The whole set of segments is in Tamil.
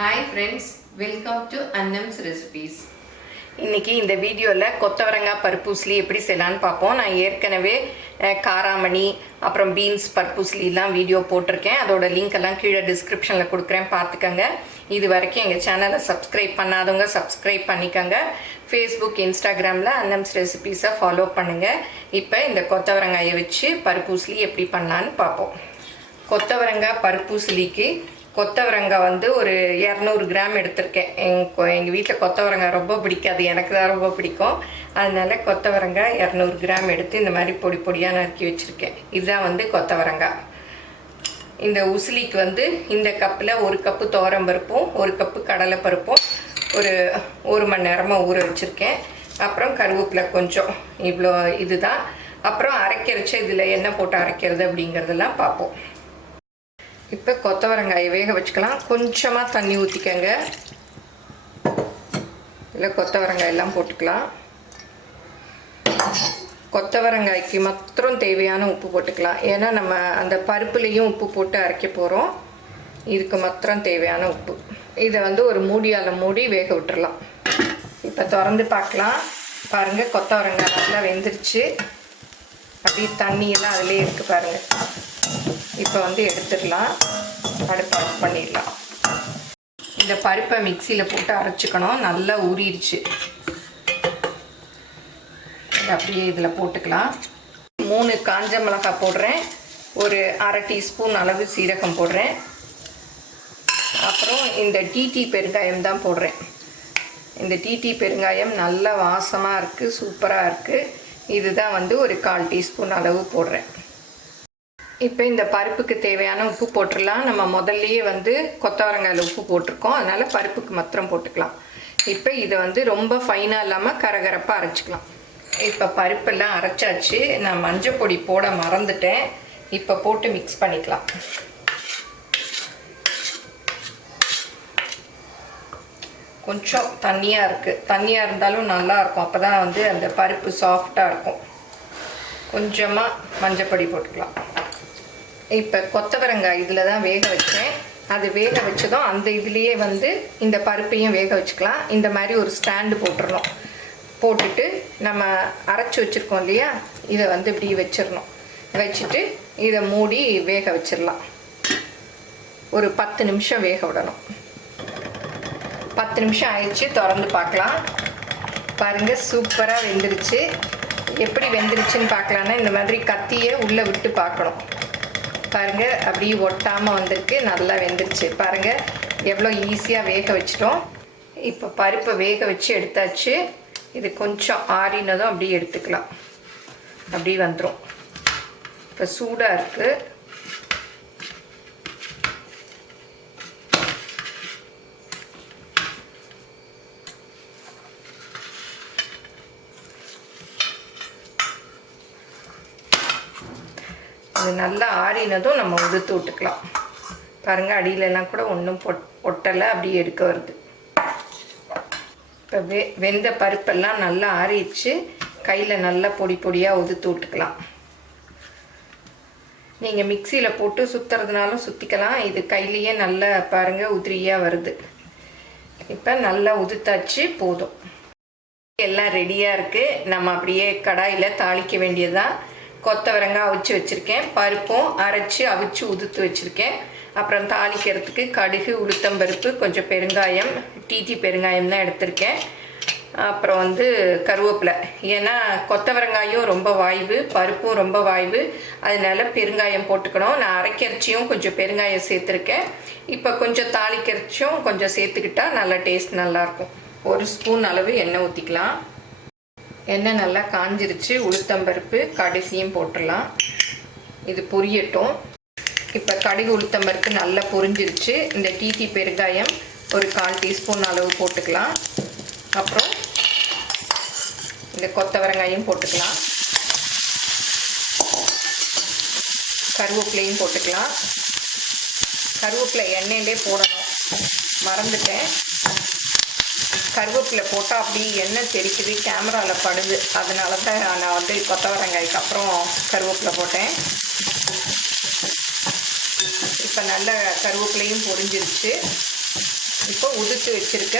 Hi friends, welcome to Annam's Recipes. இன்னைக்கு இந்த வீடியோல கொத்தவரங்காய் பருப்பு உசிலி எப்படி செய்யலாம்னு பாப்போம். நான் ஏற்கனவே காராமணி அப்புறம் பீன்ஸ் பருப்பு உசிலிலாம் வீடியோ போட்டிருக்கேன். அதோட லிங்க் எல்லாம் கீழே டிஸ்கிரிப்ஷன்ல கொடுக்குறேன், பார்த்துக்கங்க. இது வரைக்கும் எங்க சேனலை சப்ஸ்கிரைப் பண்ணாதவங்க சப்ஸ்கிரைப் பண்ணிக்கங்க. Facebook, Instagramல Annam's Recipes-ஐ ஃபாலோ பண்ணுங்க. இப்போ இந்த கொத்தவரங்காயை வச்சு பருப்பு உசிலி எப்படி பண்ணலாம்னு பாப்போம். கொத்தவரங்காய் பருப்பு உசிலிக்கு கொத்தவரங்காய் வந்து ஒரு 200 கிராம் எடுத்திருக்கேன். எங்கள் வீட்டில் கொத்தவரங்காய் ரொம்ப பிடிக்காது, எனக்கு தான் ரொம்ப பிடிக்கும். அதனால கொத்தவரங்காய் 200 கிராம் எடுத்து இந்த மாதிரி பொடி பொடியாக நறுக்கி வச்சுருக்கேன். இதுதான் வந்து கொத்தவரங்காய். இந்த உசிலிக்கு வந்து இந்த கப்பில் 1 கப்பு துவரம்பருப்பும் 1 கப்பு கடலைப்பருப்பும் ஒரு மணி நேரமாக ஊற வச்சுருக்கேன். அப்புறம் கருவேப்பிலை கொஞ்சம், இவ்வளோ இதுதான். அப்புறம் அரைக்கிறச்ச இதில் என்ன போட்டு அரைக்கிறது அப்படிங்கிறதெல்லாம் பார்ப்போம். இப்போ கொத்தவரங்காயை வேக வச்சுக்கலாம். கொஞ்சமாக தண்ணி ஊற்றிக்கங்க. இல்லை கொத்தவரங்காய் எல்லாம் போட்டுக்கலாம். கொத்தவரங்காய்க்கு மாத்திரம் தேவையான உப்பு போட்டுக்கலாம். ஏன்னா நம்ம அந்த பருப்புலேயும் உப்பு போட்டு அரைக்க போகிறோம். இதுக்கு மாத்திரம் தேவையான உப்பு. இதை வந்து ஒரு மூடியால் மூடி வேக விட்டுறலாம். இப்போ திறந்து பார்க்கலாம். பாருங்கள், கொத்தவரங்காய் நல்லா வெந்துருச்சு. அப்படியே தண்ணியெல்லாம் அதிலே இருக்குது பாருங்கள். இப்போ வந்து எடுத்துடலாம், அடுப்பு ஆஃப் பண்ணிடலாம். இந்த பருப்பை மிக்சியில் போட்டு அரைச்சிக்கணும். நல்லா ஊறிடுச்சு. அப்படியே இதில் போட்டுக்கலாம். 3 காஞ்ச மிளகாய் போடுறேன். ஒரு அரை டீஸ்பூன் அளவு சீரகம் போடுறேன். அப்புறம் இந்த TT பெருங்காயம் தான் போடுறேன். இந்த TT பெருங்காயம் நல்ல வாசமாக இருக்குது, சூப்பராக இருக்குது. இதுதான் வந்து ஒரு 1/4 டீஸ்பூன் அளவு போடுறேன். இப்போ இந்த பருப்புக்கு தேவையான உப்பு போட்டுடலாம். நம்ம முதல்லையே வந்து கொத்தவரங்காயில் உப்பு போட்டிருக்கோம், அதனால் பருப்புக்கு மாத்திரம் போட்டுக்கலாம். இப்போ இதை வந்து ரொம்ப ஃபைனாக இல்லாமல் கரகரப்பாக அரைச்சிக்கலாம். இப்போ பருப்பெல்லாம் அரைச்சாச்சு. நான் மஞ்சள் பொடி போட மறந்துட்டேன். இப்போ போட்டு மிக்ஸ் பண்ணிக்கலாம். கொஞ்சம் தண்ணியாக இருக்குது. தண்ணியாக இருந்தாலும் நல்லாயிருக்கும், அப்போ தான் வந்து அந்த பருப்பு சாஃப்டாக இருக்கும். கொஞ்சமாக மஞ்சள் பொடி போட்டுக்கலாம். இப்போ கொத்தவரங்காய் இதில் தான் வேக வச்சேன். அது வேக வச்சதும் அந்த இதுலேயே வந்து இந்த பருப்பையும் வேக வச்சுக்கலாம். இந்த மாதிரி ஒரு ஸ்டாண்டு போட்டுடணும். போட்டுட்டு நம்ம அரைச்சி வச்சுருக்கோம் இல்லையா, இதை வந்து இப்படி வச்சிடணும். வச்சுட்டு இதை மூடி வேக வச்சிடலாம். ஒரு 10 நிமிஷம் வேக விடணும். 10 நிமிஷம் ஆயிடுச்சு. திறந்து பார்க்கலாம். பாருங்கள், சூப்பராக வெந்துருச்சு. எப்படி வெந்துருச்சுன்னு பார்க்கலான்னா இந்த மாதிரி கத்தியை உள்ளே விட்டு பார்க்கணும். பாருங்கள், அப்படியே ஒட்டாமல் வந்திருக்கு. நல்லா வெந்துருச்சு. பாருங்கள் எவ்வளோ ஈஸியாக வேக வச்சிட்டோம். இப்போ பருப்பை வேக வச்சு எடுத்தாச்சு. இது கொஞ்சம் ஆறினதும் அப்படியே எடுத்துக்கலாம். அப்படியே வந்துடும். இப்போ சூடாக இருக்குது. அது நல்லா ஆறினதும் நம்ம உதுத்து விட்டுக்கலாம். பாருங்கள், அடியிலெல்லாம் கூட ஒன்றும் ஒட்டலை, அப்படியே எடுக்க வருது. இப்போ வெந்த பருப்பெல்லாம் நல்லா ஆறிடுச்சு. கையில் நல்லா பொடி பொடியாக உதுத்து விட்டுக்கலாம். நீங்கள் மிக்சியில் போட்டு சுற்றுறதுனாலும் சுற்றிக்கலாம். இது கையிலையே நல்லா பாருங்கள் உதிரியாக வருது. இப்போ நல்லா உதுத்தாச்சு, போதும். எல்லாம் ரெடியாக இருக்குது. நம்ம அப்படியே கடாயில் தாளிக்க வேண்டியதுதான். கொத்தவரங்காய் அவிச்சு வச்சுருக்கேன். பருப்பும் அரைச்சி அவிச்சு உதுத்து வச்சுருக்கேன். அப்புறம் தாளிக்கிறதுக்கு கடுகு, உளுத்தம்பருப்பு, கொஞ்சம் பெருங்காயம், TT பெருங்காயம் தான் எடுத்திருக்கேன். அப்புறம் வந்து கருவேப்பிலை. ஏன்னா கொத்தவரங்காயும் ரொம்ப வாய்வு, பருப்பும் ரொம்ப வாய்வு, அதனால பெருங்காயம் போட்டுக்கணும். நான் அரைக்கிறச்சியும் கொஞ்சம் பெருங்காயம் சேர்த்துருக்கேன். இப்போ கொஞ்சம் தாளிக்கிறச்சும் கொஞ்சம் சேர்த்துக்கிட்டா நல்லா டேஸ்ட் நல்லாயிருக்கும். 1 ஸ்பூன் அளவு எண்ணெய் ஊற்றிக்கலாம். எண்ணெய் நல்லா காஞ்சிருச்சு. உளுத்தம்பருப்பு கடைசியும் போட்டுடலாம். இது பொரியட்டும். இப்போ கடுகு உளுத்தம்பருப்பு நல்லா பொரிஞ்சிருச்சு. இந்த TT பெருங்காயம் ஒரு 1/4 டீஸ்பூன் அளவு போட்டுக்கலாம். அப்புறம் இந்த கொத்தவரங்காயும் போட்டுக்கலாம். கருவேப்பிலையும் போட்டுக்கலாம். கருவேப்பிலை எண்ணெயிலே போடணும், மறந்துட்டேன். கருவேப்பிலை போட்டால் அப்படி எண்ணெய் தெரிக்குது, கேமராவில் படுது. அதனால தான் நான் வந்து கொத்தவரங்காய்க்கு அப்புறம் கருவேப்பிலை போட்டேன். இப்போ நல்ல கருவேப்பிலையும் பொரிஞ்சிருச்சு. இப்போ உதிர்த்து வச்சுருக்க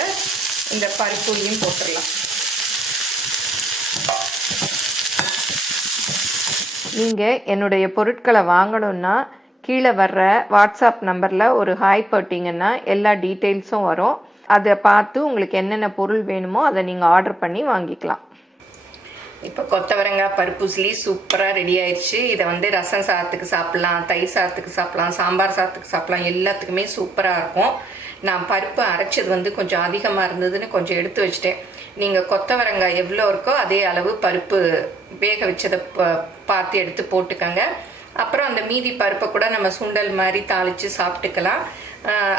இந்த பருப்பையும் போட்டுடலாம். நீங்கள் என்னுடைய பொருட்களை வாங்கணுன்னா கீழே வர்ற வாட்ஸ்அப் நம்பரில் ஒரு ஹாய் போட்டிங்கன்னா எல்லா டீட்டெயில்ஸும் வரும். அதை பார்த்து உங்களுக்கு என்னென்ன பொருள் வேணுமோ அதை நீங்கள் ஆர்டர் பண்ணி வாங்கிக்கலாம். இப்போ கொத்தவரங்காய் பருப்பு உசிலி சூப்பராக ரெடி ஆயிடுச்சு. இதை ரசம் சாதத்துக்கு சாப்பிட்லாம், தயிர் சாதத்துக்கு சாப்பிட்லாம், சாம்பார் சாதத்துக்கு சாப்பிட்லாம், எல்லாத்துக்குமே சூப்பராக இருக்கும். நான் பருப்பு அரைச்சது கொஞ்சம் அதிகமாக இருந்ததுன்னு கொஞ்சம் எடுத்து வச்சிட்டேன். நீங்கள் கொத்தவரங்காய் எவ்வளோ இருக்கோ அதே அளவு பருப்பு வேக வச்சதை பார்த்து எடுத்து போட்டுக்கோங்க. அப்புறம் அந்த மீதி பருப்பை கூட நம்ம சுண்டல் மாதிரி தாளித்து சாப்பிட்டுக்கலாம்.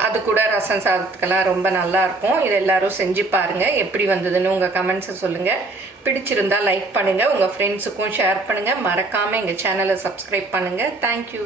அது கூட ரசம் சாதத்துக்கெல்லாம் ரொம்ப நல்லாயிருக்கும். இது எல்லோரும் செஞ்சு பாருங்கள். எப்படி வந்ததுன்னு உங்கள் கமெண்ட்ஸை சொல்லுங்கள். பிடிச்சிருந்தால் லைக் பண்ணுங்கள், உங்கள் ஃப்ரெண்ட்ஸுக்கும் ஷேர் பண்ணுங்கள். மறக்காமல் எங்கள் சேனலை சப்ஸ்கிரைப் பண்ணுங்கள். தேங்க்யூ.